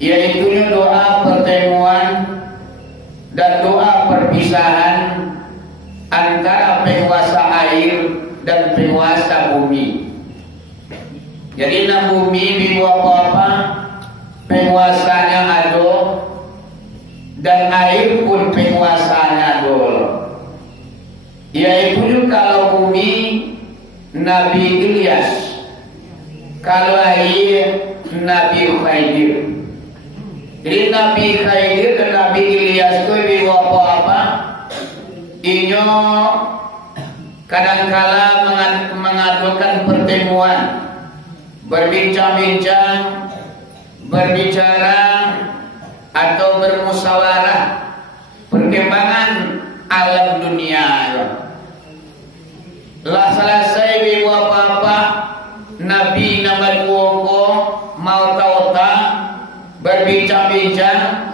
yaitu doa pertemuan dan doa perpisahan antara penguasa air dan penguasa bumi. Jadi na bumi bibu apa-apa penguasanya ado dan air pun penguasanya dol. Yaitu kalau bumi Nabi Ilyas, kalau air Nabi Khidir. Jadi Nabi Khidir dan Nabi Ilyas itu bibu apa-apa inyo kadangkala mengadukan pertemuan, berbincang-bincang, berbicara atau bermusyawarah perkembangan alam dunia. Lah selesai bibu apa-apa Nabi nama duoko mau tauta berbincang-bincang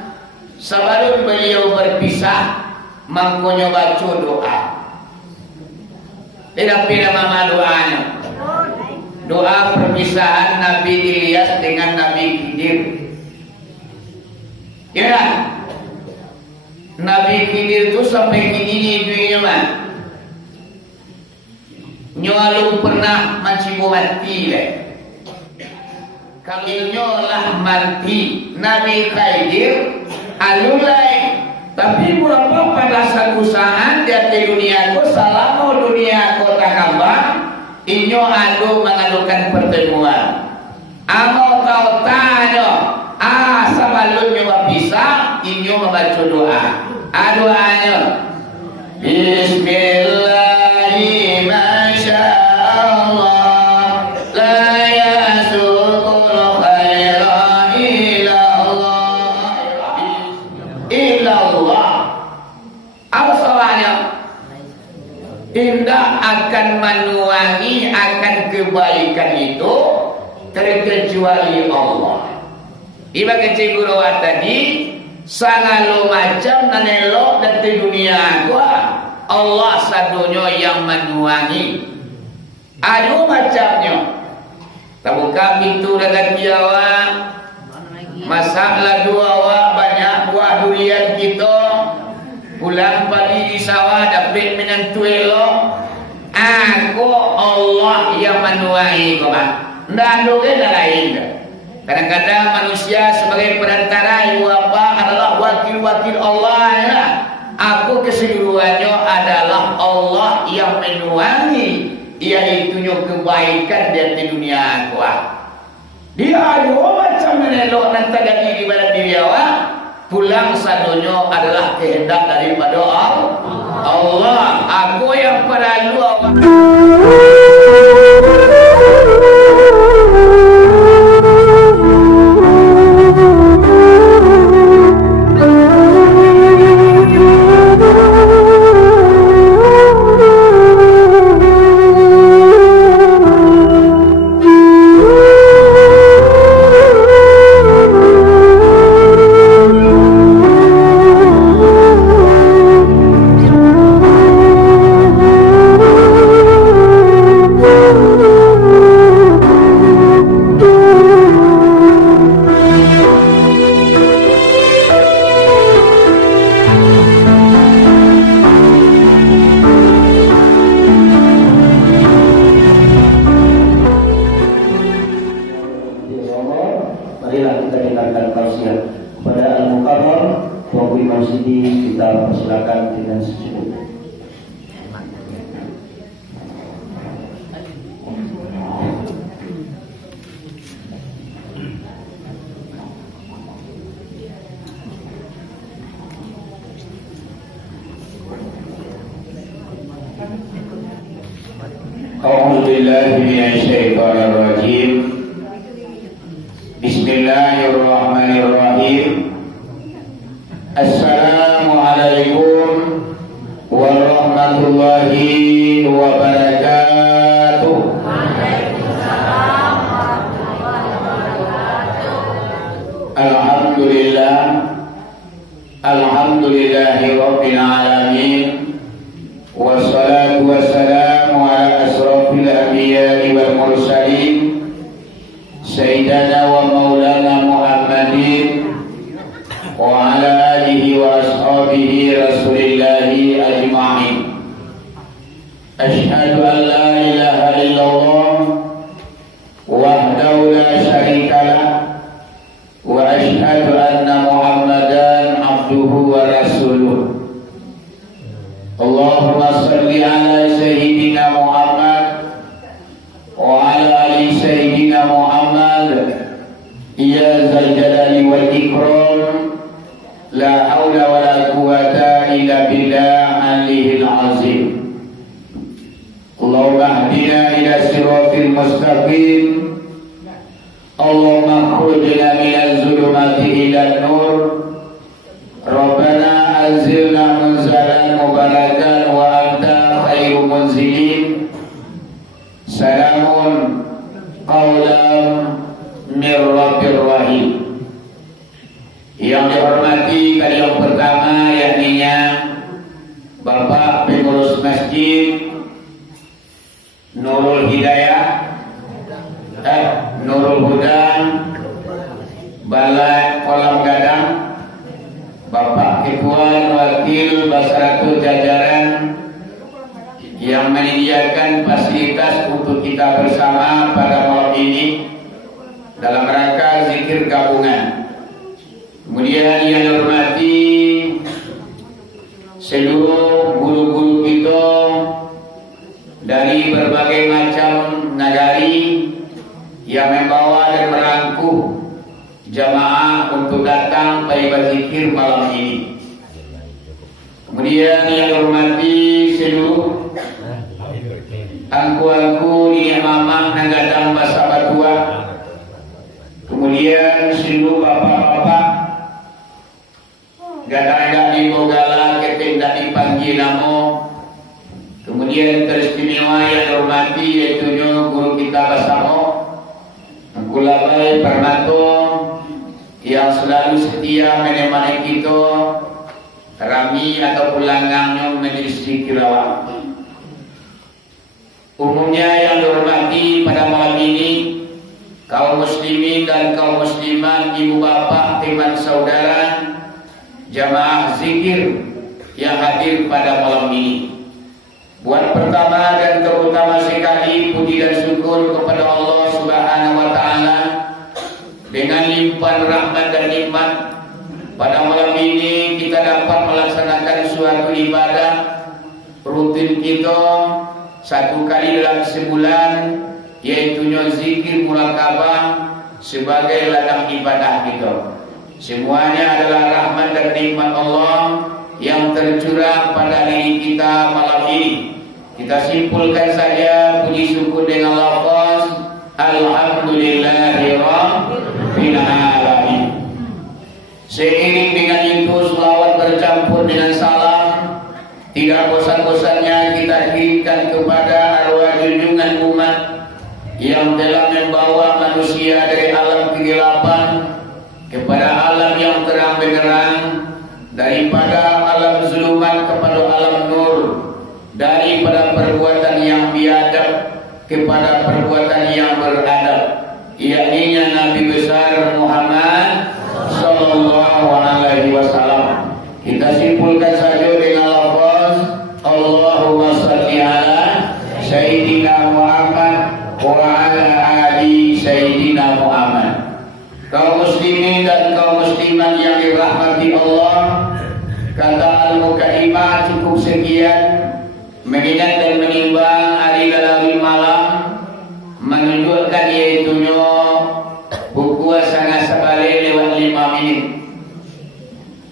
sebelum beliau berpisah mangkonyo baca doa. Tidak pilih mama doanya. Doa perpisahan Nabi Ilyas dengan Nabi Khidir. Ya, Nabi Khidir itu sampai kini dunia mah. Nyoalum pernah mancibu mati le. Kalau nyolah mati Nabi Khidir alulai. Tapi berapa pada satu saat dia di dunia ko selama dunia ko takabang inyo adu mengadukan pertemuan. Amo kau tanya sebelum nyoba pisah inyo membaca doa. Doanya Bismillahi masyaallah la yasuqul khaira ila Allah illa Allah. Apa soalnya? Tidak akan menuangi akan kebaikan itu terkecuali Allah. Iba kecil guru tadi sangat macam nanelok dari dunia gua Allah sadunya yang menuangi. Aduh macamnya. Tabuka pintu dengan Jawa. Masalah dua banyak buah durian kita. Pulang pagi di sawah dapat menantu elok. Aku Allah yang menuai kau mak. Ndak ada lain. Kadang-kadang manusia sebagai perantara ibu apa adalah wakil-wakil Allah ya. Aku keseluruhannya adalah Allah yang menuai, yaitu kebaikan dari dunia aku. Dia ada macam menelok nanti lagi di badan diri awak. Pulang sadonyo adalah kehendak daripada Allah. Aku yang perlu awak. Bismillahirrahmanirrahim. Assalamualaikum warahmatullahi wabarakatuh. Alhamdulillah. Alhamdulillahi rabbil alamin. Wassalatu wassalamu ala asrafil anbiya'i wal mursalin Sayyidina wa maulana Muhammadin salli ala Sayyidina Muhammad wa ala ali Sayyidina Muhammad. Ya zal jalali wal ikram, la haula wa la quwata illa billah aliyil azim. Allahumma hdina ila siratil mustaqim. Allahumma khrijna minaz zulumati ilan nur. Rabbana anzilna munzalan mubarakan wa anta khairu munzilin. Salamun qawlan mir rabbir rahim. Yang dihormati kali yang pertama yakninya Bapak Pengurus Masjid Nurul Hidayah, Nurul Huda, Balai Kolam Gadang, Bapak Ketua Wakil Basaratul Jajaran yang menyediakan fasilitas untuk kita bersama pada malam ini dalam rangka zikir gabungan. Kemudian yang dihormati seluruh guru-guru kita dari berbagai macam nagari yang membawa dan merangkuh jamaah untuk datang pada zikir malam ini. Kemudian yang dihormati seluruh angku-angku di mamah Nagadang Basa Batua. Kemudian seluruh bapak-bapak gadang di Bogala ketindak dipanggil namo. Kemudian teristimewa yang dihormati yaitu guru kita Basamo Angkulabai Permato yang selalu setia menemani kita rami ataupun langgangnya menjadi sedikit awak. Umumnya yang dihormati pada malam ini kaum muslimin dan kaum muslimat, ibu bapak, teman saudara, jamaah zikir yang hadir pada malam ini. Buat pertama dan terutama sekali puji dan syukur kepada Allah Subhanahu wa taala dengan limpahan rahmat dan nikmat pada malam ini kita dapat melaksanakan suatu ibadah rutin kita satu kali dalam sebulan, yaitu zikir mulakabah sebagai ladang ibadah kita. Semuanya adalah rahmat dan nikmat Allah yang tercurah pada diri kita malam ini. Kita simpulkan saja puji syukur dengan lafaz Alhamdulillahirabbil alamin. Seiring dengan itu selawat bercampur dengan salam tidak bosan-bosannya kita kirimkan kepada arwah junjungan umat yang telah membawa manusia dari alam kegelapan kepada alam yang terang benderang, daripada alam zulumat kepada alam nur, daripada perbuatan yang biadab kepada perbuatan yang beradab, yakni Nabi besar Muhammad sallallahu alaihi wasallam. Kita simpulkan saja dengan lafaz Allahumma shalli ala Sayyidina Muhammad wa ala ali Sayyidina Muhammad. Kaum muslimin dan kaum muslimat yang dirahmati Allah, kata Al-Mukaimah cukup sekian, mengingat dan menimbang hari dalam malam menunjukkan yaitunya buku sangat sebalik lewat 5 menit.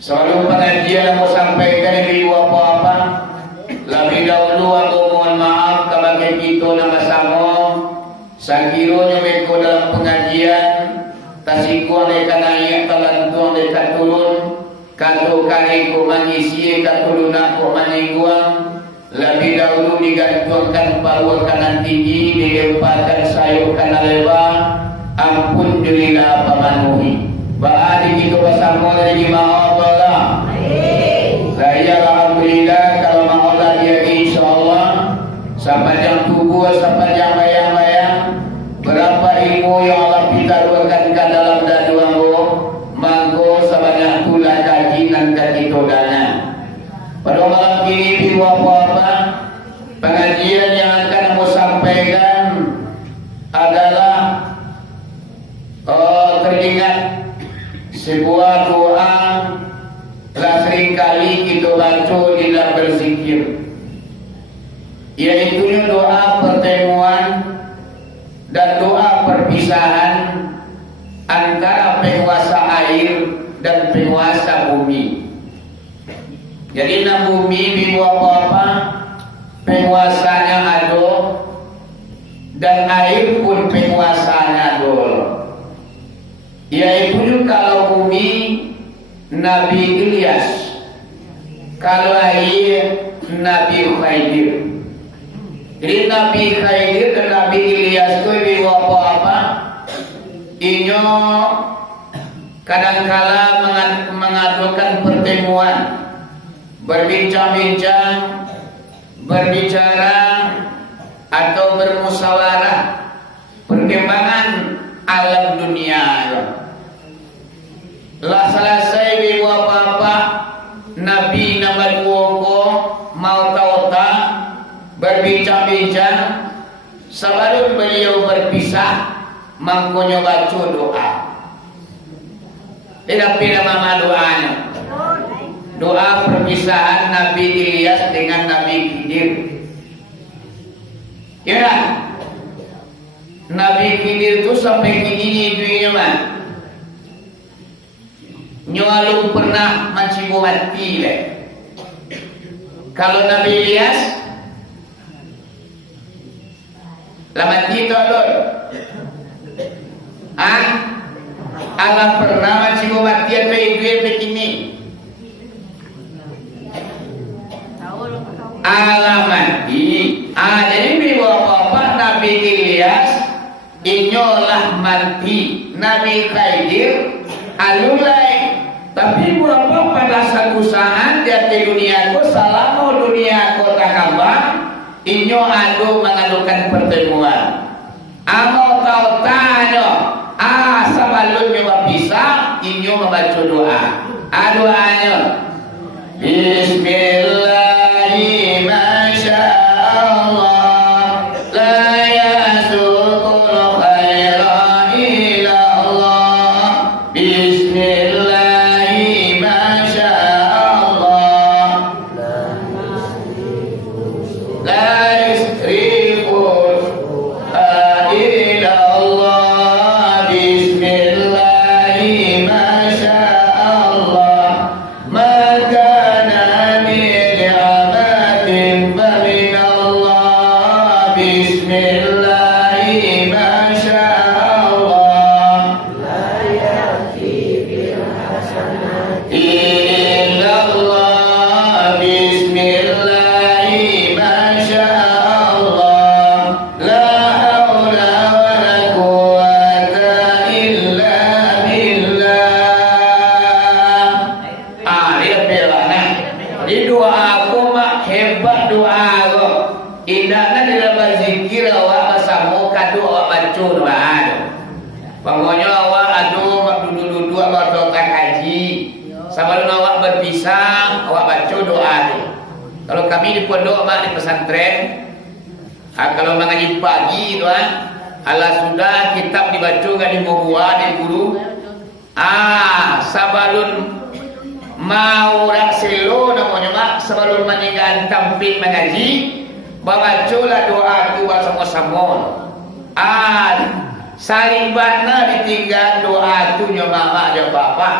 Sebelum pengajian mau sampaikan ibu apa-apa, lebih dahulu aku mohon maaf kepada kita nama sama sakiranya mereka dalam pengajian tasiku mereka naik talantuang mereka turun katu kari ku mengisi katu lunak ku meningguang. Lebih dahulu digantungkan paruh kanan tinggi, dilemparkan sayur kanan lebar, ampun dirilah pemanuhi. Ba'adi kita bersama dari ma'adallah. Saya alhamdulillah kalau ma'adallah dia insyaAllah sepanjang tubuh, sepanjang bayang-bayang, berapa ilmu yang Allah pitaruhkan ke dalam daduanmu, mangko sebanyak tulah kaji dan kita dana. Pada malam ini apa-apa pengajian yang akan aku sampaikan adalah teringat sebuah doa telah sering kali kita baca di dalam berzikir. yaitu doa pertemuan dan doa perpisahan antara penguasa air dan penguasa bumi. Jadi na bumi bibu apa-apa penguasanya ado dan air pun penguasanya dol. Yaitu kalau bumi Nabi Ilyas, kalau air Nabi Khidir. Jadi Nabi Khidir dan Nabi Ilyas itu bibu apa-apa inyo kadangkala mengadukan pertemuan, berbincang-bincang, berbicara atau bermusyawarah perkembangan alam dunia. Lah selesai bibu apa-apa Nabi nama duoko mau tauta berbincang-bincang sebelum beliau berpisah mangkonyo baca doa. Tidak pilih mama doanya. Doa perpisahan Nabi Ilyas dengan Nabi Khidir. Ya, Nabi Khidir itu sampai kini hidupnya mah. Nyualum pernah mencium mati leh. Kalau Nabi Ilyas lah mati tu alor. Allah pernah mencium mati atau hidup begini. Alamati. Jadi biwa apa Nabi Ilyas inyolah mati Nabi Khidir alulai. Tapi berapa pada satu saat di dunia ko selama dunia ko takabang inyo adu mengadukan pertemuan. Amo tahu tanya sebelum nyoba bisa inyo membaca doa. Doanya Bismillahi masyaallah la yasuqul khaira ila Allah. Bismillahi masyaallah la yusrifu ila Allah. Bismillahi masyaallah maka pokoknya awak adu duduk-duduk awak doa kaji. Sebelum awak berpisah awak baca doa tu. Kalau kami di pondok mak di pesantren, kalau mengaji pagi tu ala sudah kitab dibaca enggak di buah di guru. Sebelum mau rakselo namanya mak sebelum meninggal tampil mengaji, bacalah doa tu bersama-sama. Saribana ditinggal doa tu nyoba ada bapak.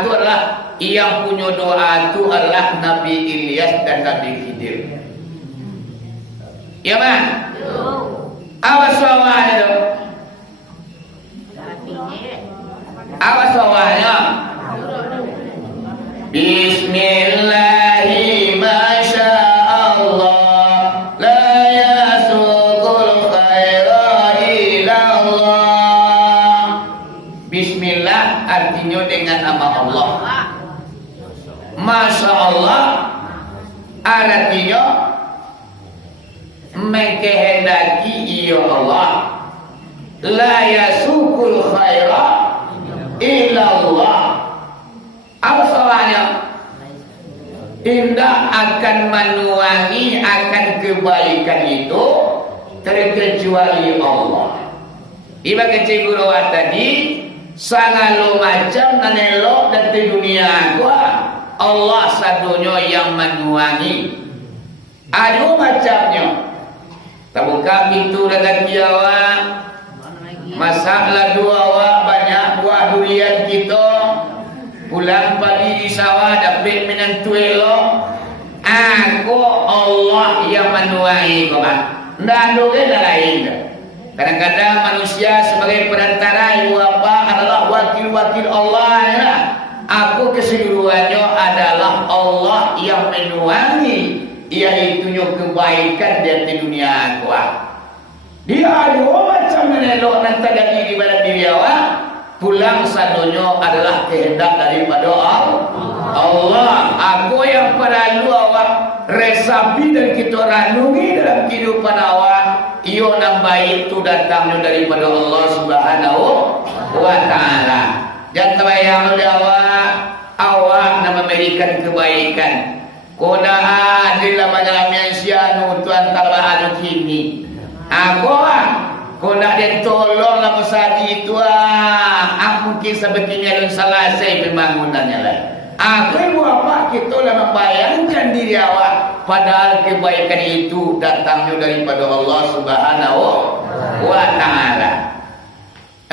Itu adalah yang punya doa tu adalah Nabi Ilyas dan Nabi Khidir. Ya man? Awas suaranya tu. Awas suaranya. Bismillahi masyaallah la yasuqul khaira ila Allah. Bismillah artinya dengan nama Allah. Masya Allah artinya mengkehendaki ya Allah. La yasuqul khaira illa Allah. Apa soalnya? Tidak akan menuangi akan kebaikan itu terkecuali Allah. Iba kecil guru tadi sangat macam nanelok dari dunia gua Allah sadunya yang menuangi. Ada macamnya. Terbuka pintu rezeki awak. Masalah dua awak banyak buah durian kita. Pulang pagi di sawah dapat menantu elok. Aku Allah yang menuai kau bang. Nggak ada yang lain. Kadang-kadang manusia sebagai perantara ibu bapa adalah wakil-wakil Allah. Ya. Aku keseluruhannya adalah Allah yang menuai, yaitu kebaikan di dunia aku. Dia ada macam menelok nanti dari di badan diri awak. Pulang sadonyo adalah kehendak daripada Allah. Aku yang perlu awak resapi dan kita ranungi dalam kehidupan awak. Iyo nambah itu datangnya daripada Allah Subhanahu wa Ta'ala. Jangan terbayang oleh awak nak memberikan kebaikan. Koda adil banyak yang sianu tuan talbaan kini. Aku kau nak dia tolong lah musadi itu mungkin sebegini dan selesai pembangunannya lah. Aku ibu apa kita lah membayangkan diri awak, padahal kebaikan itu datangnya daripada Allah Subhanahu wa Ta'ala.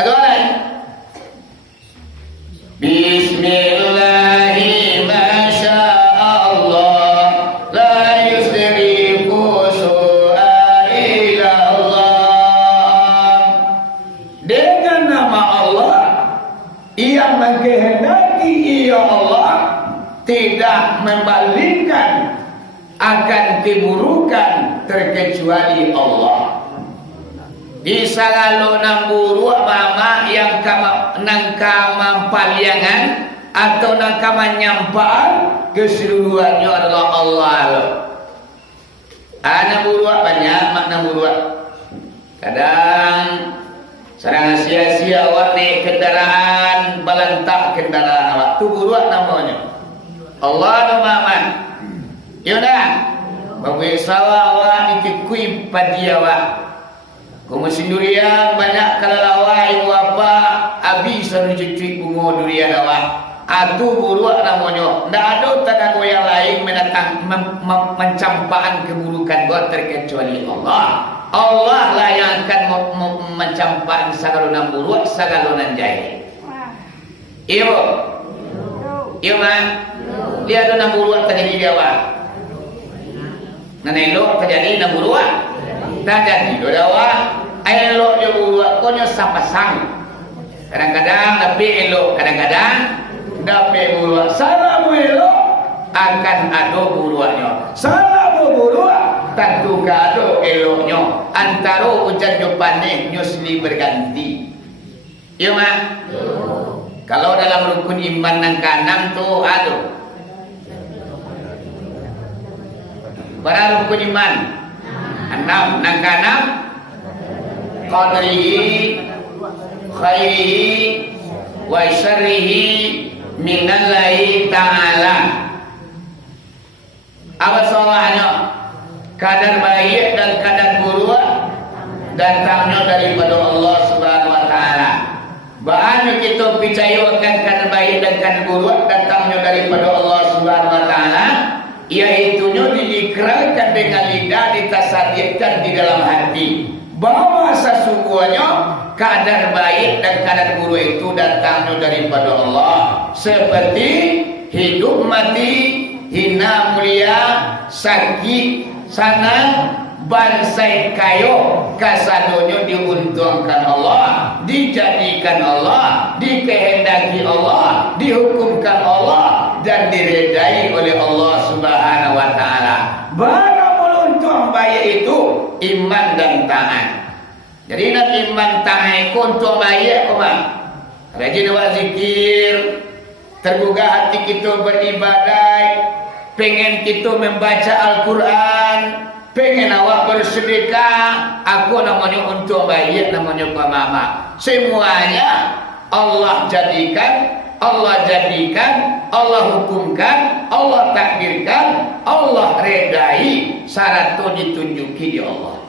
Ada lain? Bismillahirrahmanirrahim. Mengkehendaki ia Allah tidak membalingkan akan keburukan terkecuali Allah. Di sagalo namburu mama yang nangka mampaliangan atau nangka menyampaikan keseluruhannya adalah Allah. Namburu banyak makna namburu. Kadang sarang sia-sia awak naik kendaraan, balantak kendaraan awak. Tu buruak namanya. Allah namaman. Yaudah. Bagai sawah awak dikikui padi awak. Kau mesin durian banyak kalau awak ibu apa habis rezeki bunga durian awak. Atu buruak namanya. Tak ada tanda yang lain menatang mencampakkan keburukan buat terkecuali Allah. Allah lah yang akan mencampakkan segala buruak, segala jahil. Iya, iya man. Lihat tu buruak terjadi di awak. Nanelok terjadi buruak. Tak jadi do awak. Elok dia buruak, konya sapasang. Kadang-kadang tapi elok, kadang-kadang dapat buruak. Salah elok akan ada buruaknya. Salah buruak tentu kado eloknya. Antara hujan jopane nyusli berganti. Iya mak? Kalau dalam rukun iman yang keenam tu ada. Berapa rukun iman? 6. Yang keenam qadrihi khairihi wa syarrihi minallahi ta'ala. Apa soalnya? Kadar baik dan kadar buruk datangnya daripada Allah Subhanahu wa Ta'ala. Bahannya kita percayakan kadar baik dan kadar buruk datangnya daripada Allah Subhanahu wa Ta'ala, iaitunya diikrarkan dengan lidah, ditasadiqkan di dalam hati bahwa sesungguhnya kadar baik dan kadar buruk itu datangnya daripada Allah, seperti hidup mati, hina mulia, sakit sanang, bansai kayo, kasadonya diuntungkan Allah, dijadikan Allah, dikehendaki Allah, dihukumkan Allah, dan diredai oleh Allah Subhanahu wa Ta'ala. Barang untung baik itu iman dan taat. Jadi nak iman taat untung baik kemana? Rajin buat zikir, tergugah hati kita beribadah, pengen kita membaca Al-Quran, pengen awak bersedekah, aku namanya untuk baik, namanya pamama. Semuanya Allah jadikan, Allah hukumkan, Allah takdirkan, Allah redai, syaratnya ditunjuki di Allah.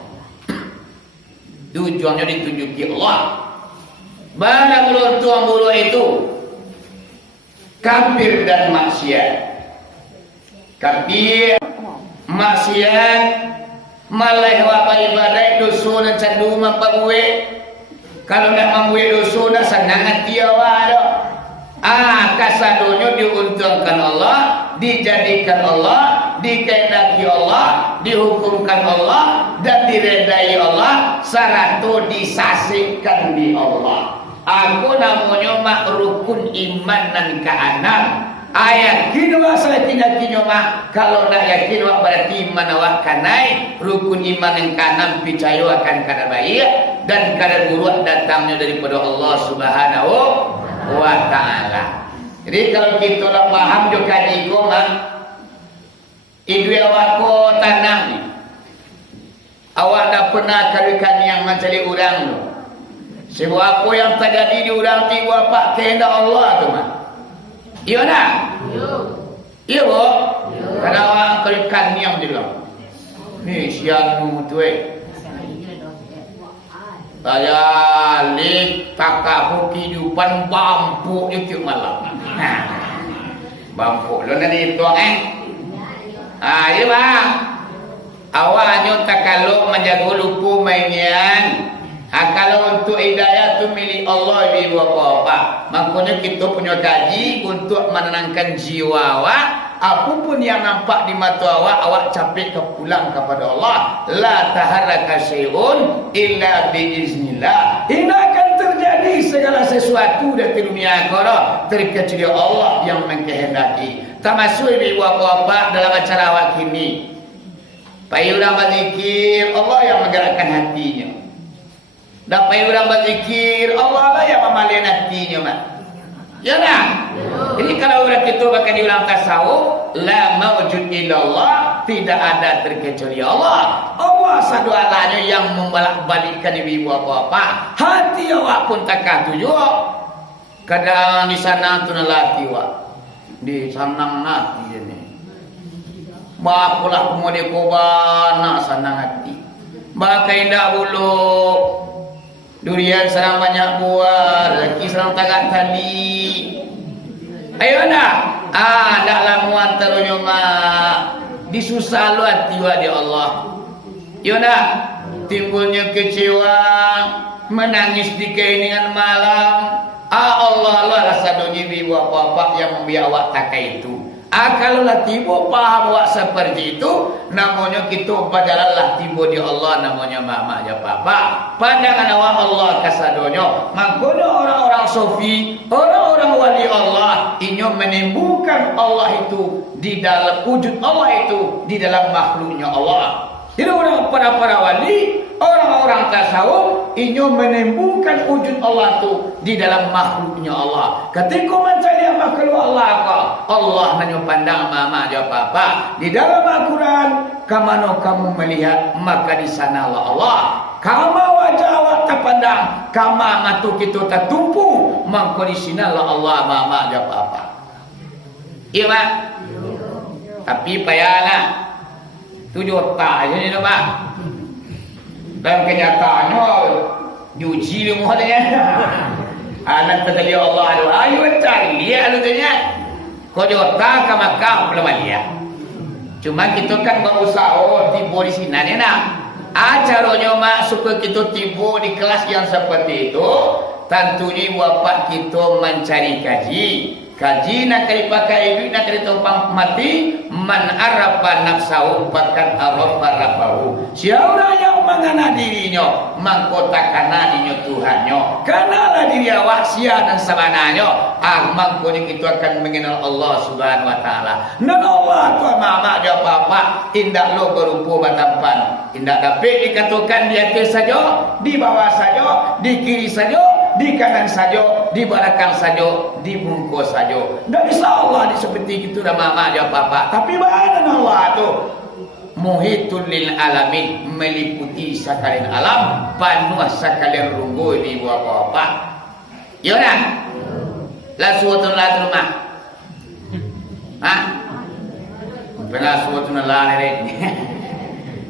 Tujuannya ditunjuki Allah. Barang meluntuang bulu itu kafir dan maksiat. Kafir maksiat malah wa ibadah dosa dan candu mampabuwe. Kalau nak membuat dosa nak senang hati awak dah. Kasadonyo diuntungkan Allah, dijadikan Allah, dikehendaki Allah, dihukumkan Allah dan diredai Allah, saratu disaksikan di Allah. Aku namanya mak rukun iman dan keenam. Yakin awak saya tidak yakin awak. Kalau nak yakin awak berarti iman awak kanai. Rukun iman yang keenam percaya akan kadar baik dan kadar buruk datangnya daripada Allah Subhanahu wa ta'ala. Jadi kalau kita nak faham juga ni mak idu awak ko tanam ni. Awak dah pernah kalikan yang mencari orang tu. Sebab apa yang terjadi di orang ti apa kehendak Allah tu mak. Iya nak? Iya bo. Kalau awak kalikan ni yang jelas. Ni siang tu saya lik takah kehidupan bampu itu malam. Bampu lo nanti itu iya bang. Awaknya tak kalau menjaga lupa mainan. Kalau untuk hidayah tu milik Allah ibu bapa. Makanya kita punya gaji untuk menenangkan jiwa awak. Apapun yang nampak di mata awak, awak capek ke pulang kepada Allah. La taharraka syai'un illa biiznillah. Ini akan terjadi segala sesuatu di dunia akhirat terkecuali Allah yang mengkehendaki. Termasuk ibu bapa dalam acara awak ini. Payulah berzikir, Allah yang menggerakkan hatinya. Dan payulah berzikir, Allah lah yang memalin hatinya mak. Ya nak? Jadi kalau orang itu bakal diulang tasawuf, la mawjud illallah, tidak ada terkecuali Allah. Allah satu-satunya yang membolak-balikkan ibu apa-apa. Hati awak pun takkan tujuh. Kadang di sana tu lelaki awak. Di sanang hati ni. Bapulah kemudian kobana sanang hati. Maka indah bulu. Durian serang banyak buah, lelaki serang tagak tali. Ayo nak, dak lamuan terunya mak. Disusah lu hati wa di Allah. Yo nak, timbulnya kecewa, menangis di keheningan malam. Allah lah rasa dunia ibu apa-apa yang membiak awak takai itu. Kalau lah tiba paham awak seperti itu, namanya kita berjalanlah tiba di Allah, namanya mak-mak ya papa. Pandangan awak Allah kasadonyo. Makanya orang-orang sufi, orang-orang wali Allah, inyo menimbulkan Allah itu di dalam wujud Allah itu di dalam makhluknya Allah. Jadi orang para wali, orang-orang tasawuf, inyo menimbulkan wujud Allah itu di dalam makhluknya Allah. Ketika mencari makhluk Allah, Allah hanya pandang mama aja papa. Di dalam Al-Quran, kamano kamu melihat, maka di sanalah Allah. Kama wajah awak terpandang, kama matu kita tertumpu, maka di sanalah Allah mama aja papa. Iya mak? Tapi payahlah. 7 juta je ni Pak. Dalam kenyataannya diuji dia muhadanya. Anak kata dia Allah aduh, ayo cari dia katanya. Kau juta ke Makkah belum dia. Cuma kita kan berusaha tiba di sini ni nak. Acaranya mak supaya kita tiba di kelas yang seperti itu, tentunya bapak kita mencari kaji. Kaji nak kali pakai duit, nak kali tumpang mati. Man arafa nafsahu fakat arafa rabbahu. Siapa yang mengenal dirinya, mengkotakkan dirinya Tuhannya. Kenalah diri awak sia dan sebenarnya. Maka kita akan mengenal Allah Subhanahu wa taala. Dan Allah tu mama dia apa tindak lo berupa batampan. Tindak dapat dikatakan di atas saja, di bawah saja, di kiri saja, di kanan saja, di belakang saja, di bungkus saja. Dan insya-Allah di seperti itu dah mama dia apa. Tapi badan Allah tu muhitul lil alamin, meliputi sekalian alam, penuh sekalian runggu di apa-apa. Ya dah. La suwatun la rumah. Pernah suwatun la ni.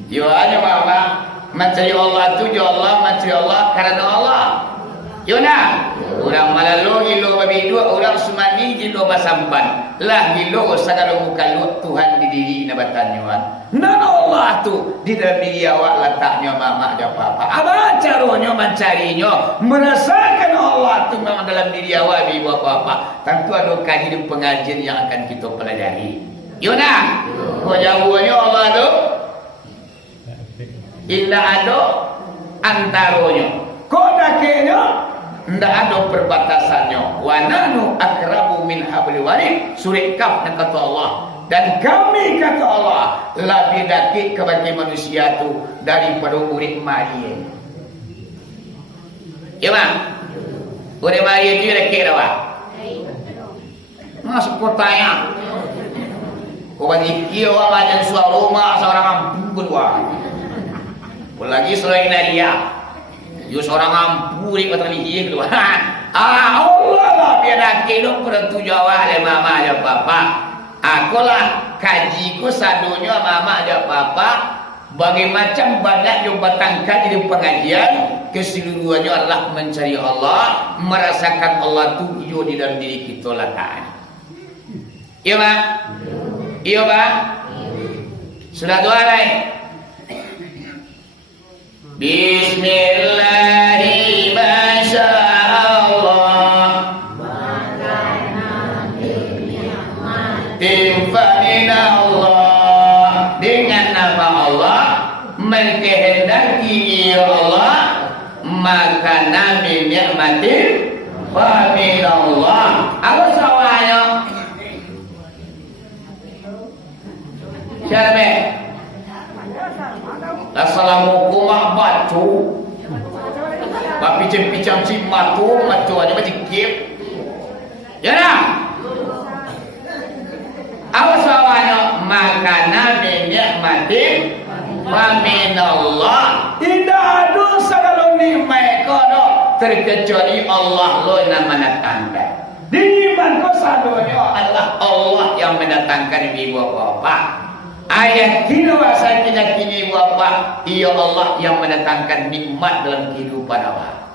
Yo aja mama, mencari Allah tu ya Allah, mencari Allah karena Allah. Yo nah. Orang malalo gilo babi dua, orang sumani gilo basampan. Lah gilo sagala muka lu Tuhan di diri nabatannya. Nah Allah tu di dalam diri awak letaknya mama ada apa-apa. Apa caranya mencarinya? Merasakan Allah tu memang dalam diri awak ibu apa-apa. Tentu ada kajian pengajian yang akan kita pelajari. Yuna, kau jawabannya Allah tu? Indah ada antaronya. Kau dakenya? Ndak ada perbatasannya. Wa nanu akrabu min hablil warid. Surah Kaf dan kata Allah. Dan kami kata Allah lebih dekat kepada manusia tu daripada urik Maria. Ya bang? Urik Maria tu dekat apa? Masuk kotanya. Kau bagi kia orang macam suara rumah seorang ampun wah. Apalagi selain dia. Yo seorang ampuri kata ni kedua. Allah lah biar dah kilo perlu jawab le mama ada papa. Aku lah kajiku sadunya mama ada papa. Bagi macam banyak yang batang kaji di pengajian keseluruhannya adalah mencari Allah, merasakan Allah tu yo di dalam diri kita lah kan. Iya bang? Iya bang? Sudah doa lain. Bismillahi masyaallah timfanina Allah dengan nama Allah mengkehendaki Allah maka nabi nikmatin fa min Allah. Apa sawanya? Siapa? Assalamualaikum batu. Bapi picam si matu aja macam kip. Ya dah. Awas bawanya makanan nikmatin wa minallah. Tidak ada segala nikmat kono terkecuali Allah lo yang mendatangkan. Nikmat ko sadonya adalah Allah yang mendatangkan ibu bapa. Ayat kini wasa kita kini bapa, ia Allah yang mendatangkan nikmat dalam kehidupan awak.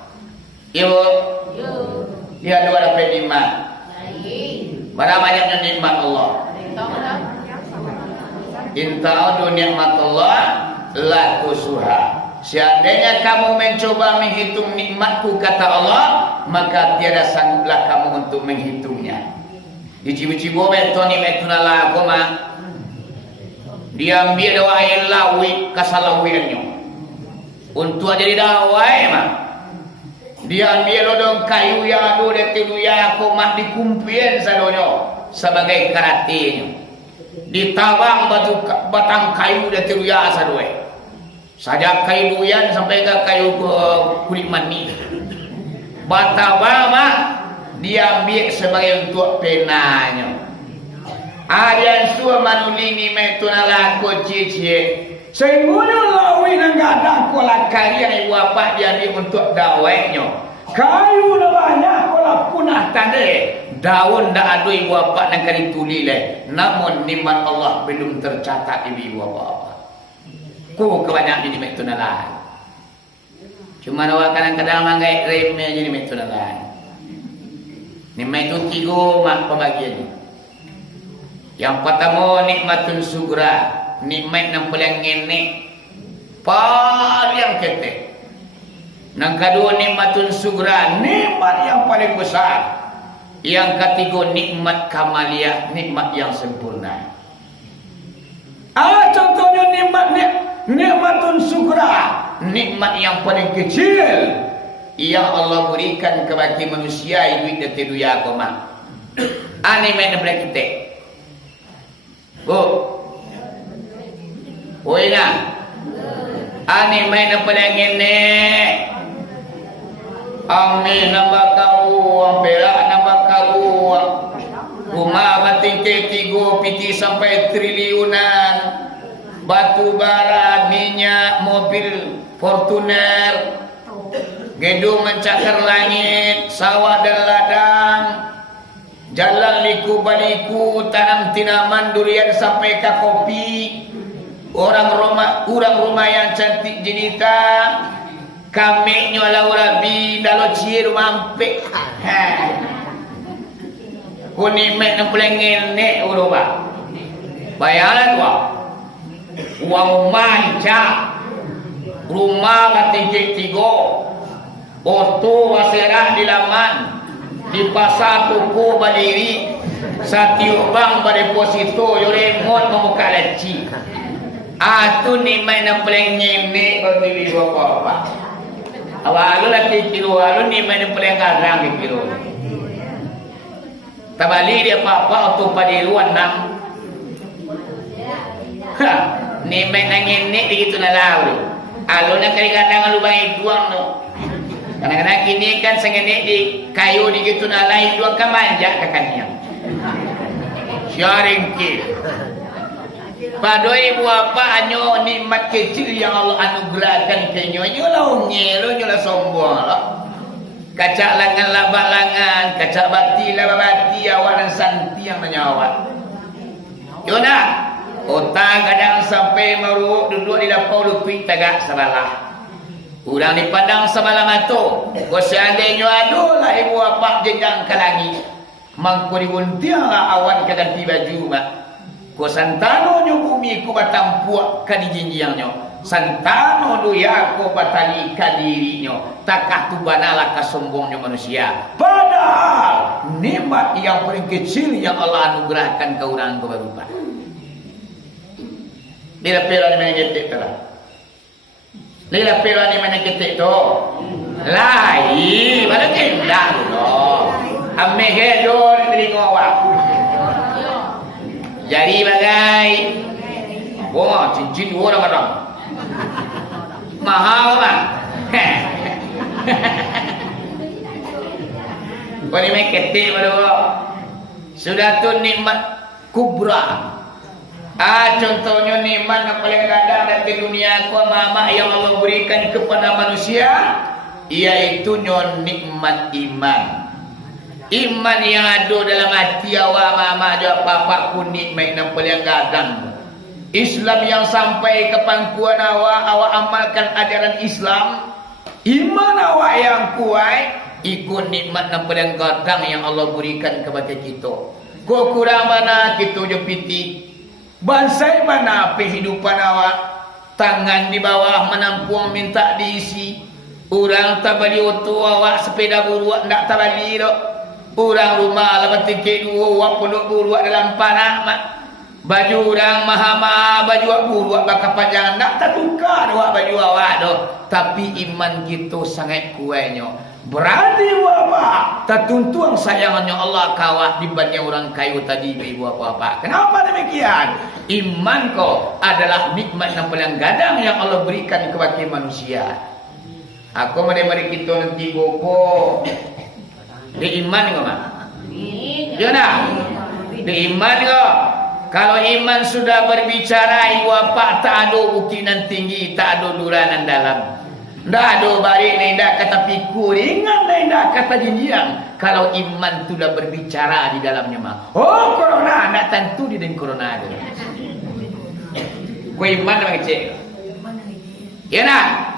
Ibu, dia dua dapat nikmat. Berapa banyaknya nikmat Allah? Inta'udu nikmat Allah la tusuha. Seandainya kamu mencoba menghitung nikmatku kata Allah, maka tiada sangguplah kamu untuk menghitungnya. Dicibu-cibu betul nikmat tunala aku mah. Dia ambil dawa air lawi kasalawiannya untuk jadi dawa mah. Dia ambil lodong kayu yang ada di tiluya aku mah dikumpian sadonyo sebagai karatinya. Ditawang batang kayu di tiluya sadoe. Sajak kayu buyan sampai ke kayu kulit mani. Batawang mah dia ambil sebagai untuk penanya. Arian suwa manulini metunala ko cici. Sehingga lawi nang gadang ko la karya ibu apa dia ni untuk dawainya. Kayu na banyak ko la punah tande. Daun dak ada ibu apa nang kali tulile. Namun nikmat Allah belum tercatat ibu apa. Ko kebanyak jadi metunala. Cuma awak kadang-kadang manggai remeh jadi metunala. Nikmat itu tiga mak pembagiannya. Yang pertama nikmatun sugra, nikmat yang paling ngenek, paling ketek. Yang kedua nikmatun sugra, nikmat yang paling besar. Yang ketiga nikmat kamaliyah, nikmat yang sempurna. Contohnya nikmatun sugra, nikmat yang paling kecil yang Allah berikan kepada manusia hidup di dunia agama. Nikmat yang paling ketek. Bu, ina, ani main apa dengan ni? Amin nambah kau, perak nambah kau, rumah batin ketiga piti sampai triliunan, batu bara, minyak, mobil Fortuner, gedung mencakar langit, sawah dan ladang. Jalan liku-baliku, tanam tinaman durian sampai ke kopi. Orang rumah yang cantik jelita. kami nyola urabi dalo ciru mampe kuni mek na pelengel ne uroba bayaran uang manca rumah katinggi tigo ortu waserah di laman di pasar tuku badiri satiu bang badeposito yoremot memuka leci atu ni main na pelengel ne berdiri bapak awalu lagi kilo alu ni main peleng garang kilo tabali dia apa untuk padiruan nam ni main nangin ni begitu na lalu alu na kadang-kadang alu bayi duang no kadang-kadang kini kan sengene di kayu begitu na lain duang kamanja kakanya sharing ki padoi apa anyo nikmat kecil yang Allah anugerahkan ke nyo lah ngelo nyo lah sombong lah kacak langan labak langan kacak bati labak bati awak dan santi yang menyawat yona otak kadang sampai meruk duduk di lapau lupik tagak sabalah urang di padang sabalah matu ko seandainya adulah ibu apa jenjang ke langit mangko diguntiang lah awan kaganti baju mak ko santano nyo bumi ko batampuak ka dijinjiang nyo santano duya ko batali ka diri nyo takah tu banala kasombong nyo manusia padahal nikmat yang paling kecil yang Allah anugerahkan ke urang ko berupa lila pera ni mana ketik tu lah lila pera ni mana ketik tu lai mana kendak tu ame hedor telinga awak jari bagai wah cincin orang-orang mahal bang kau ni main ketik baru sudah tu nikmat kubra contohnya nikmat yang paling kadang di dunia aku mama yang Allah berikan kepada manusia yaitu nikmat iman iman yang ada dalam hati awak mama ada papa kuning main nampol yang gadang Islam yang sampai ke pangkuan awak amalkan ajaran Islam iman awak yang kuat ikut nikmat nampol yang gadang yang Allah berikan kepada kita kau kurang mana kita jepiti bansai mana kehidupan awak tangan di bawah menampung minta diisi orang tak beli oto awak sepeda buruak nak tak beli dok orang rumah lepas tinggi dua wak pondok buruak dalam panah mak baju orang maha baju wak buruak bakal panjang nak tak tukar wak baju awak doh tapi iman kita sangat kuatnya berarti apa tertuntuang sayangannya Allah kawat dibanding orang kayu tadi ibu apa-apa kenapa demikian iman kau adalah nikmat yang paling gadang yang Allah berikan kepada manusia aku mari kita nanti gopo di iman kau mak ya nak di iman kau kalau iman sudah berbicara ibu apa tak ada ukinan tinggi tak ada duranan dalam tak ada balik nendak kata pikul ringan nendak kata jinjiang kalau iman sudah berbicara di dalamnya mak oh corona nak tentu di dalam corona ada kau iman nak cek ya nak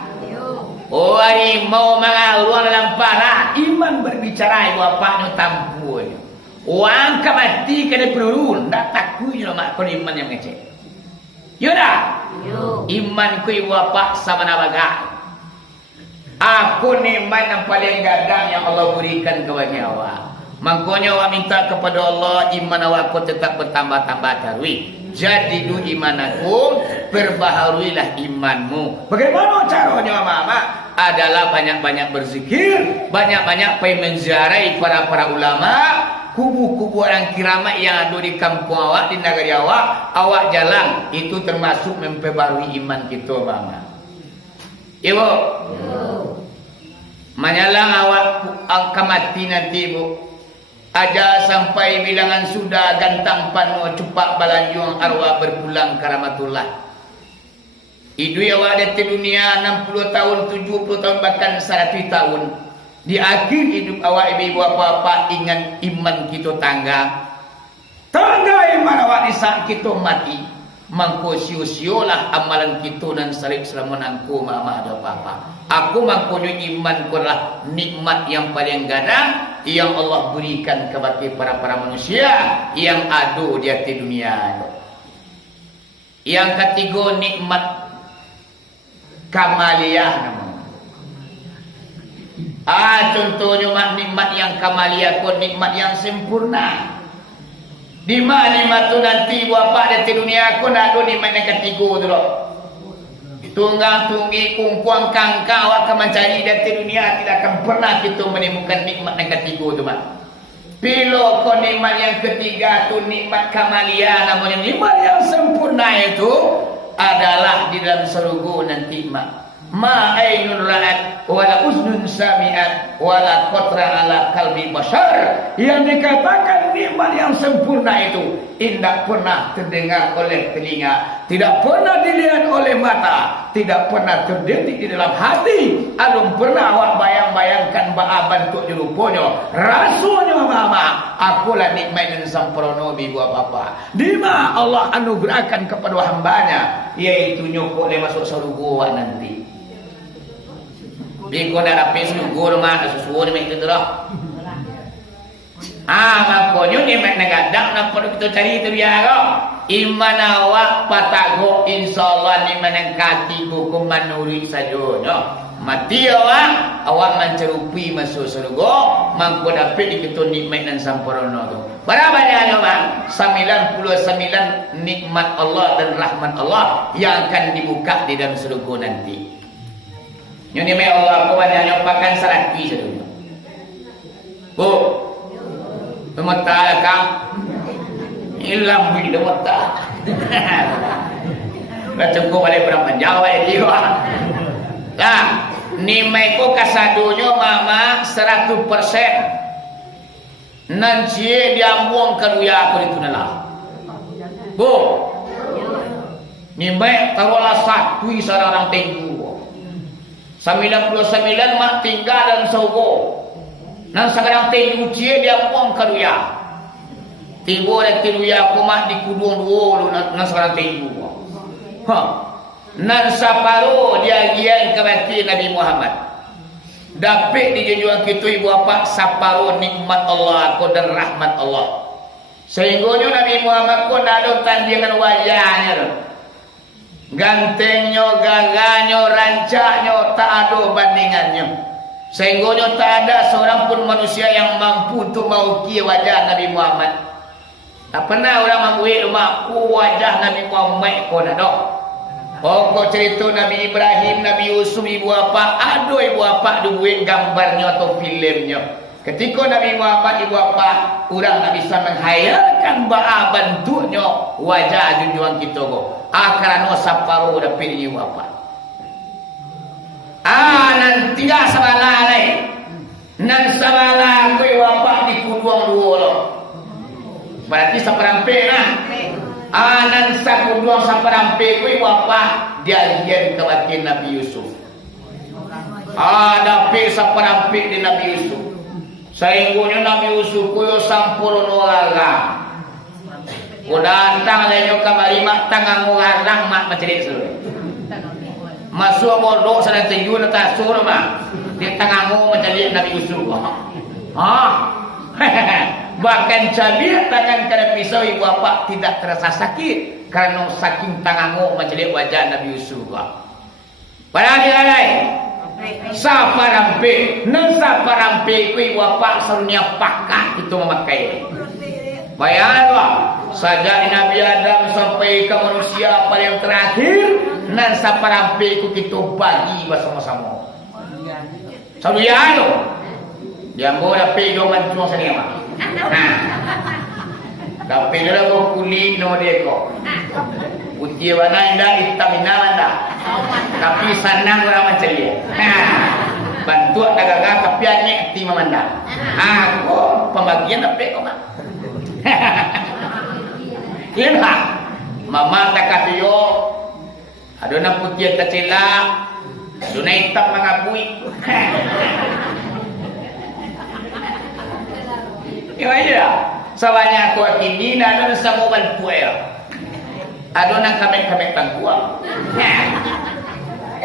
oh hari mau mengaluan dalam parah iman berbicara ibu apa tampun uang mati kena perlu tak takutnya mak kau iman yang ngecek ya dah iman ku ibu apa sama nabaga aku iman yang paling gadang yang Allah berikan kepada awak makanya awak minta kepada Allah iman awak tetap bertambah-tambah tarwi jadidu imanakum perbaharuilah imanmu bagaimana caranya mama adalah banyak-banyak berzikir banyak-banyak pergi menziarahi para ulama kubu-kubu orang kiramat yang ada di kampung awak di negeri awak jalan itu termasuk memperbarui iman kita mama ibu menyalang awak angka mati nanti ibu aja sampai bilangan sudah gantang panu cepat balanjung arwah berpulang karamatullah hidup awak ada di dunia 60 tahun 70 tahun bahkan 100 tahun di akhir hidup awak ibu apa-apa ingat iman kita tangga iman awak di saat kita mati mangko sio-siolah amalan kita nan sarik selama nangku mama ada apa-apa. Aku mangko iman kulah nikmat yang paling gadang yang Allah berikan kepada para manusia yang ada di atas dunia. Yang ketiga nikmat kamaliyah namanya. Contohnya nikmat yang kamaliyah pun nikmat yang sempurna. Di mana tu nanti bapa di dunia aku nak ada nikmat yang ketiga tu loh. Tunggang tunggi kumpuang kangkau akan mencari di dunia tidak akan pernah kita menemukan nikmat yang ketiga tu mak. Bila kau nikmat yang ketiga tu nikmat kamaliyah namanya nikmat yang sempurna itu adalah di dalam surga nanti mak. Ma ainun ra'at wala uznun sami'at wala qatra ala qalbi bashar. Yang dikatakan nikmat yang sempurna itu tidak pernah terdengar oleh telinga, tidak pernah dilihat oleh mata, tidak pernah terdetik di dalam hati. Alum pernah awak bayang-bayangkan baaban tuk dirupanya. Rasanya mama, akulah nikmat yang sempurna ibu bapa. Di mana Allah anugerahkan kepada hambanya, yaitu nyokok le masuk surga nanti. Biko dah rapi surga rumah susu ni macam tu lah. Makanya ni mak nagadang nak perlu kita cari tu dia kau. Iman awak patago insyaallah ni menang kati ku manuri saja no. Mati awak mencerupi masuk surga, mangko dapat kita nikmat dan sempurna tu. Berapa banyak bang? 99 nikmat Allah dan rahmat Allah yang akan dibuka di dalam surga nanti. Yang ni Allah aku banyak pakan saraki saja. Bu, mata kang hilang di mata. Baca ko balik berapa jauh dia. Lah, ni mai ko kasadunya mama 100%. Nanti dia buang keluar aku itu nalah. Bu, ni mai taruhlah satu seorang tenggu. 99 mak tinggal dalam surga. Nan sekarang tenggu dia buang keluar. Tiba dan tiluya aku mak di kudung dulu nan sekarang tenggu. Nan saparo dia gian kemati Nabi Muhammad. Dapat dijunjung kita ibu bapa saparo nikmat Allah ko dan rahmat Allah. Sehingga Nabi Muhammad ko ada tandingan wajahnya. Gantengnya, gagahnya, rancaknya tak ada bandingannya. Sehingga tak ada seorang pun manusia yang mampu untuk mengukir wajah Nabi Muhammad. Tak pernah orang membuat rumahku wajah Nabi Muhammad ko nak dok. Kau cerita Nabi Ibrahim, Nabi Yusuf, ibu bapa, ada ibu bapa dibuat gambarnya atau filmnya. Ketika Nabi Muhammad ibu bapa, orang tak bisa menghayalkan ba'a bentuknya wajah junjungan kita ko. Kerana saparo dapat ibu bapa. Nanti dah sabalah lain. Nan sabalah ibu bapa di kuduang dua lo. Berarti saparampe lah. Nan sakuduang saparampe ibu bapa dia lihat kematian Nabi Yusuf. Dapat saparampe di Nabi Yusuf. Sehingga Nabi Yusuf kuyo sampurno larang. Ko datang lenyo kamari mak tangang larang mak macerik seluruh. Masuk bodoh sana tenju na tasur mak. Di tanganmu macerik Nabi Yusuf. Bahkan cabir tangan kena pisau ibu bapa tidak terasa sakit karena saking tanganmu macerik wajah Nabi Yusuf. Padahal dia saparampe, nan saparampe ku ibu bapa sarunya pakat itu memakai. Bayanglah, sejak Nabi Adam sampai ke manusia paling terakhir, nan saparampe ku kita bagi bersama-sama. Saruya tu, dia mau dapat doman cuma sini mah. Dapat dia mau kulit no dia ko. Putih warna indah, hitam indah anda. Tapi senang orang menceria. Bantu dagang tapi hanya ti memandang. Aku pembagian apa kau mak? Iya, mama tak kata yo. Adona putih tercela, adona hitam mengabui. Iya, soalnya aku kini nak ada semua bantu ya. Aduh nang kamek-kamek tangguang.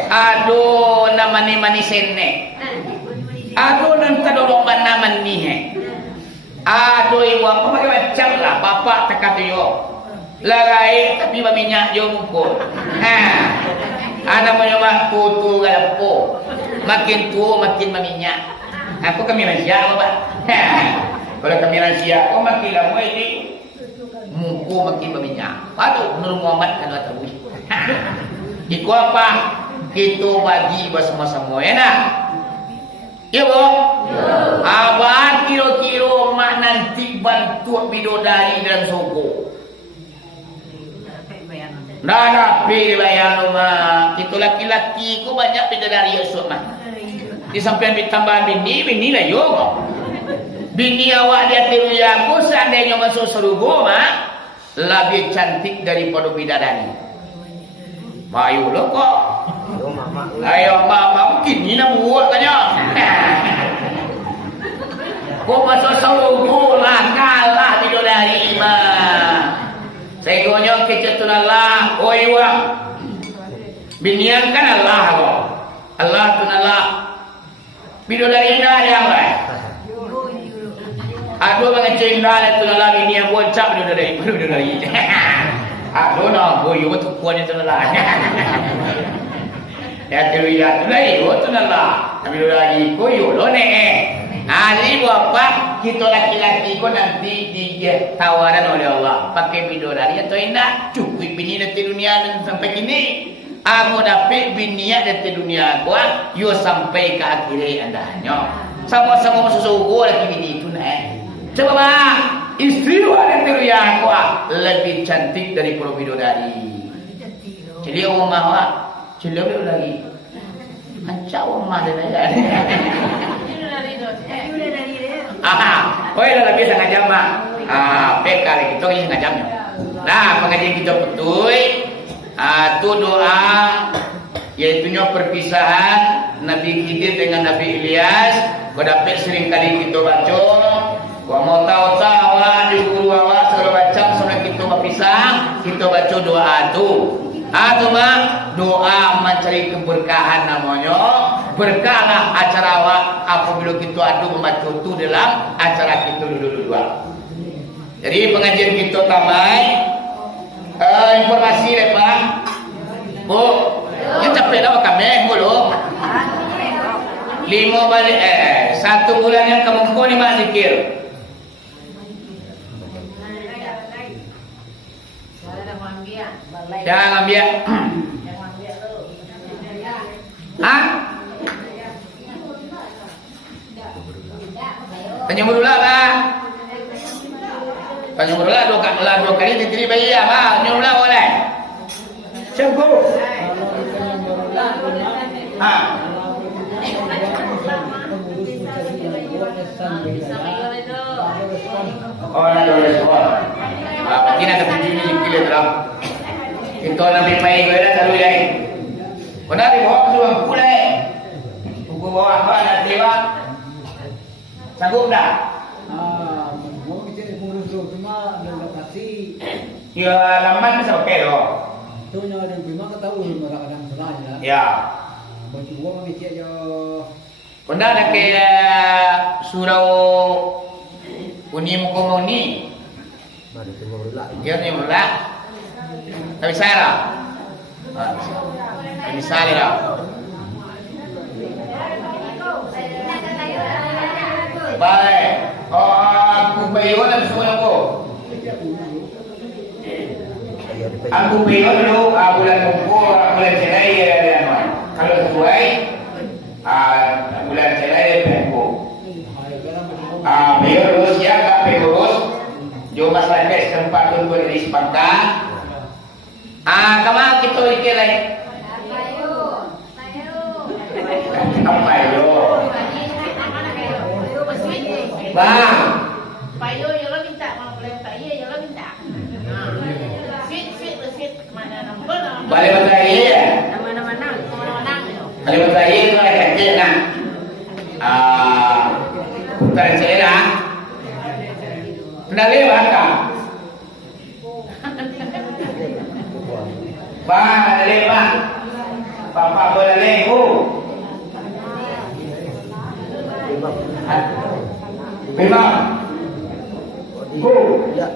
Aduh na mani-mani senne. Aduh nang kadolongan naman nihe. Aduh iwa ko macam lah bapak tekat yo. Lagai tapi minyak yo mukul. Ada menyoba putu galapo. Makin tua makin meminyak. Aku kami rahasia bapak. Kalau kami rahasia, oh makin lama ini muku makin berminyak. Waduh, Nur Muhammad kan tahu. Iku apa? Kita bagi bersama-sama ya nak? Ya bu? Abah kira-kira mak nanti bantu bidodari dalam suku. Dah nabi bayang rumah. Kita laki-laki ku banyak bidodari esok mah. Di sampean ditambah bini lah yo. Bini awak dia tiru aku seandainya masuk surga mah lebih cantik daripada bidadari. Bayu lo kok. Ayo mama mungkin ni nak buat tanya. Kok masuk surga lah kalah bidadari mah. Segonya kecetunalah oiwa. Binian kan Allah kok. Allah tunallah. Bidadari dah yang lain. Aduh mengecing dah tu lah ini yang bocap bidadari. Aduh no, boyo tu kuan itu lah. Ya tu ya tu lah, tu lah. Bidadari koyo lo ne. Ali bapak kita laki-laki ko nanti ditawaran oleh Allah pakai bidadari atau enggak cukup bini di dunia dan sampai kini. Aku dapat biniak dari dunia gua, yo sampai ke akhir andanya. Sama-sama masuk surga lagi bini itu nah. Coba mak, istri ada dunia gua lebih cantik dari pulau bidadari. Jadi rumah wa, jadi lagi. Hancau rumah dia aja. Oh iya lebih sangat jam mak. Kali kita ini sangat jamnya. Nah pengajian kita betul. Itu doa yaitunya perpisahan Nabi Khidir dengan Nabi Ilyas. Kau dapat sering kali kita baca. Kau mau tahu tawa di guru awak segala macam sebelum kita berpisah kita baca doa itu. Atau mah doa mencari keberkahan namanya. Berkahlah acara awak apabila kita adu membaca itu dalam acara kita dulu-dua. Jadi pengajian kita tamai. Informasi lepas bu yang capek dah kami dulu 5 balik 1 bulan yang kamu kau ni mak zikir jangan ambil tanya dulu lah tanya dulu lah 2 kali diterima bayi apa tanya dulu lah boleh cukup oh nak boleh sekolah berarti nak tujuh ni kilo terang itu nanti main gue dah selalu ya benar di bawah kesuang pulai buku bawah apa nanti bang sanggup dah ya laman bisa pakai loh tu nya dan prima ketahu kadang-kadang salah ya bagi gua mami cia yo benda nak ke surau uni mukomoni baru tunggu dulu dia ni mula tapi saya lah tapi saya lah baik aku bayo dalam semua aku aku bayo dulu bulan kumpul bulan Julai kalau sesuai bulan Julai pengku bayo dulu siapa pengurus jo masyarakat setempat untuk disepakkan kemana kita ikut lagi apa yo bang payo yo lo minta kalau boleh minta iya yo lo minta sit mana number balik lagi ya nama balik lagi itu ada kecil kan putaran saya lah udah lewat kan Ba, dali ba? Papa boleh bu. Memang. Bu. Ya.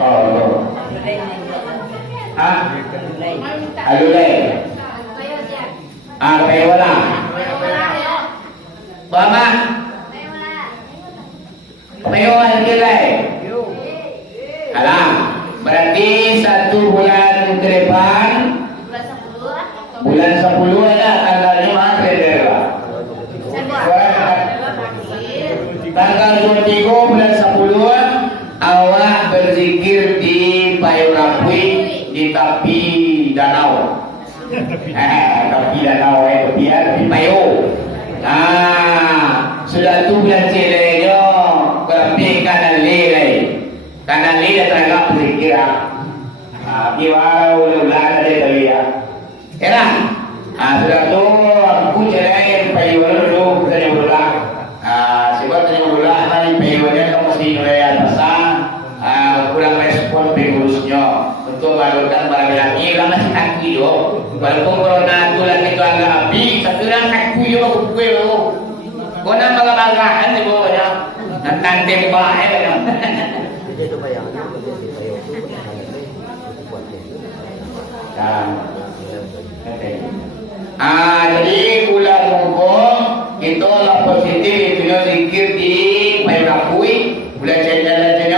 Oh. Ah. Alulay. Ah, payola. Bama. Payola kilay. Alam. Berarti 1 bulan ke depan, bulan 10 ada tanggalnya mana lah. Tanggal 23 bulan 10 awak berzikir di Payurapui di tepi danau. Tepi danau tepi Payo. Nah, sudah tu bulan Cileyo berarti kanan lelai. Kanan lelai terangkat berzikir. Kiwara ulang ada dia. Era. Sudah tu aku Cileyo Payo dulu dari ulang. Sebab dari ulang ni Payo dia kan mesti mulai pasang. Kurang respon pengurusnya untuk melakukan barang lagi lama kaki yo. Walaupun corona tu lagi tu agak api, tapi orang kaki yo kue yo. Kau nak bagaimana ni bawah ya? Nanti tembak ya. Itu bayangnya di Payo itu jadi bulan Mungkong itu lah positif itu zikir di Payurapui bulan Januari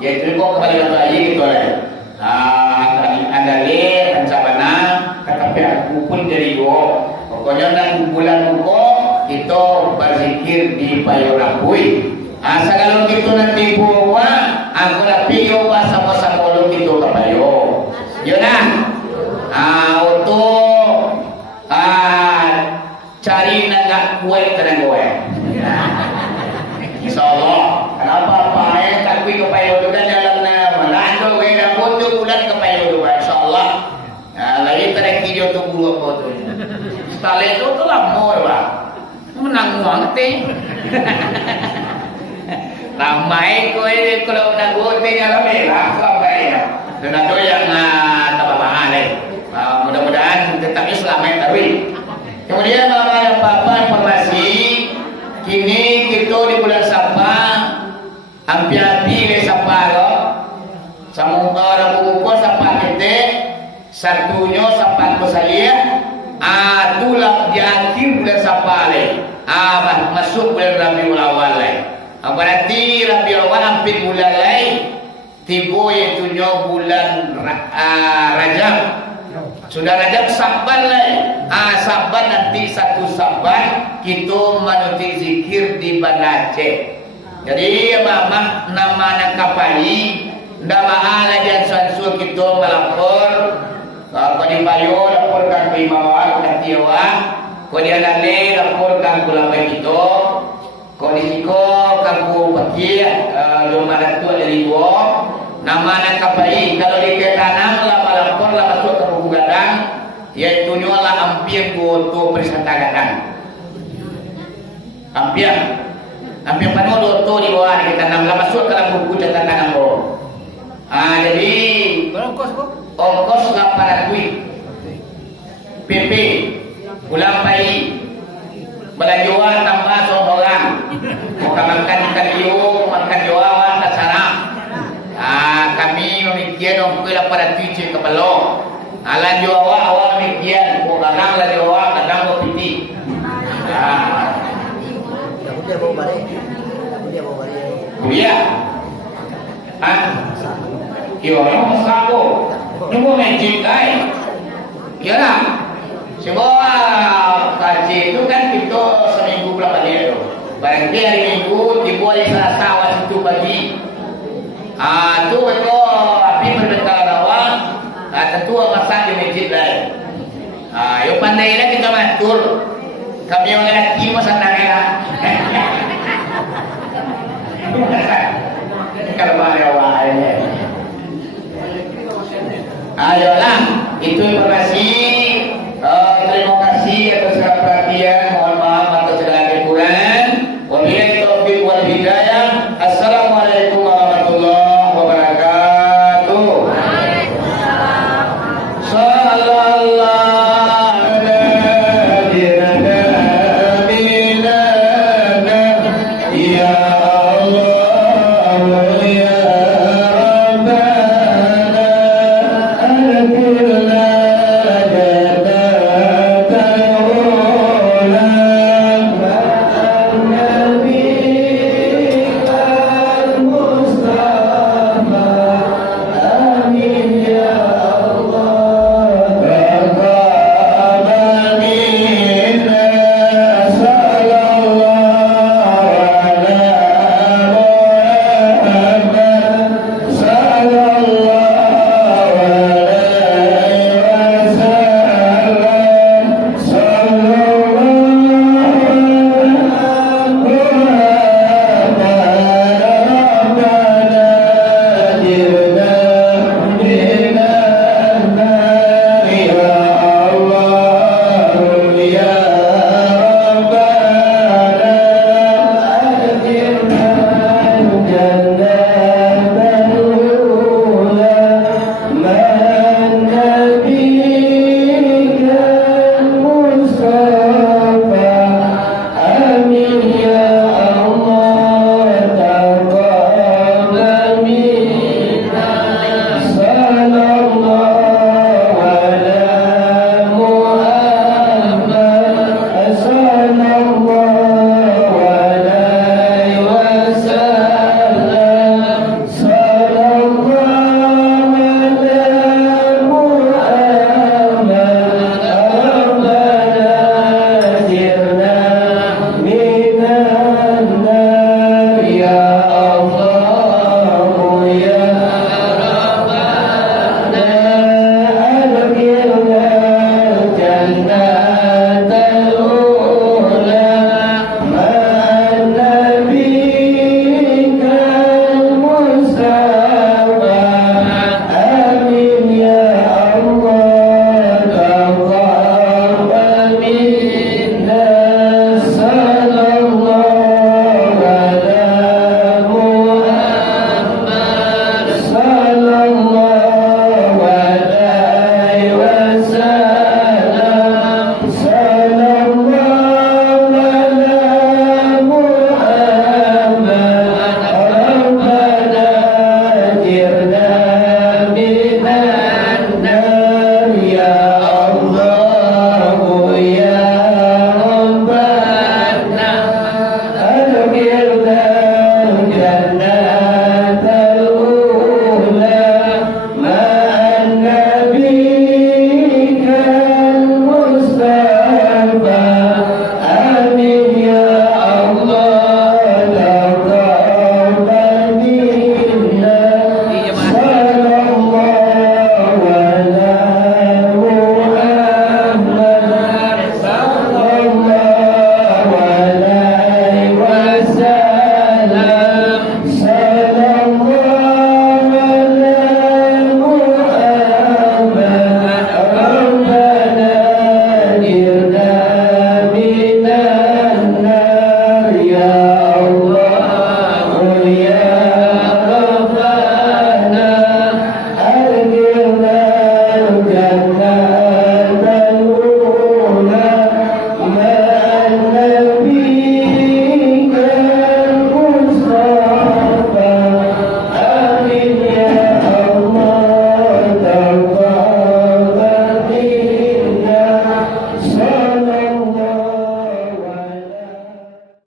ya itu kok kembali ke lagi gitu lah. Ada le rencana tetapi aku pun jadi go. Pokoknya nang bulan Mungkong itu berzikir di Payurapui. Segala gitu nanti bawa aku nak piyo sama-sama lu gitu ke Payo. Yo nah. Untuk cari nagak kue tenang gue. Insyaallah. Kenapa Pak tak kui ke Payo tu kan dalam Melando gue dah foto bulan ke Payo tu insyaallah. Lagi terek video tu guru apa tu. Sekali tu lah more Pak. Menang uang teh. Ramai kue kalau nak gote dalam merah sampai ya. Dan ada yang tak apa-apa deh. Mudah-mudahan tetap Islam yang tarwih. Kemudian apa-apa informasi kini kita di bulan Safar hampir-hampir di Safar samungka rabu buku Safar kita satunya Safar Kusaliyah itulah di akhir bulan Safar masuk bulan Rabiul Awal berarti Rabiul Awal hampir bulan lain tiba itunya bulan Rajab. Sudah Rajab Saban Saban nanti 1 Saban kita menuti zikir di Banda Aceh. Jadi nama nak kapali nama ala dan sansul kita melapor kau di Payo laporkan ke Imam Awal Katiwa kau di Alale laporkan ke Lambai kita kau di Siko kaku Pakir Lumah Datu ada Libo nama nak kapali kalau di Ketanang lapor masuk ke Bugarang yaitu nyolah hampir goto perisata gadang hampir penuh doto di bawah kita nama masuk ke dalam buku catatan ambo. Jadi ongkos 800 PP pulang bayi belajuan tambah seorang makan ikan hiu makan jawaban tak sarap. Kami memikir ongkos 800 ke belum alan jawa awal mikir kadang lah jawa kadang mau piti. Dia bawa balik. Iya. Iyo, yang masako. Yung mo mencintai. Iya lah. Sebab kaji itu kan kita seminggu berapa dia tu. Barangkali hari Minggu dibuat Selasa awas itu pagi. Tu itu api berbekal awal. Tentu masak di masjid lain. Yang pandai lah kita matur. Kami orang lelaki masa nangis. Kalau ada awalnya, ayolah itu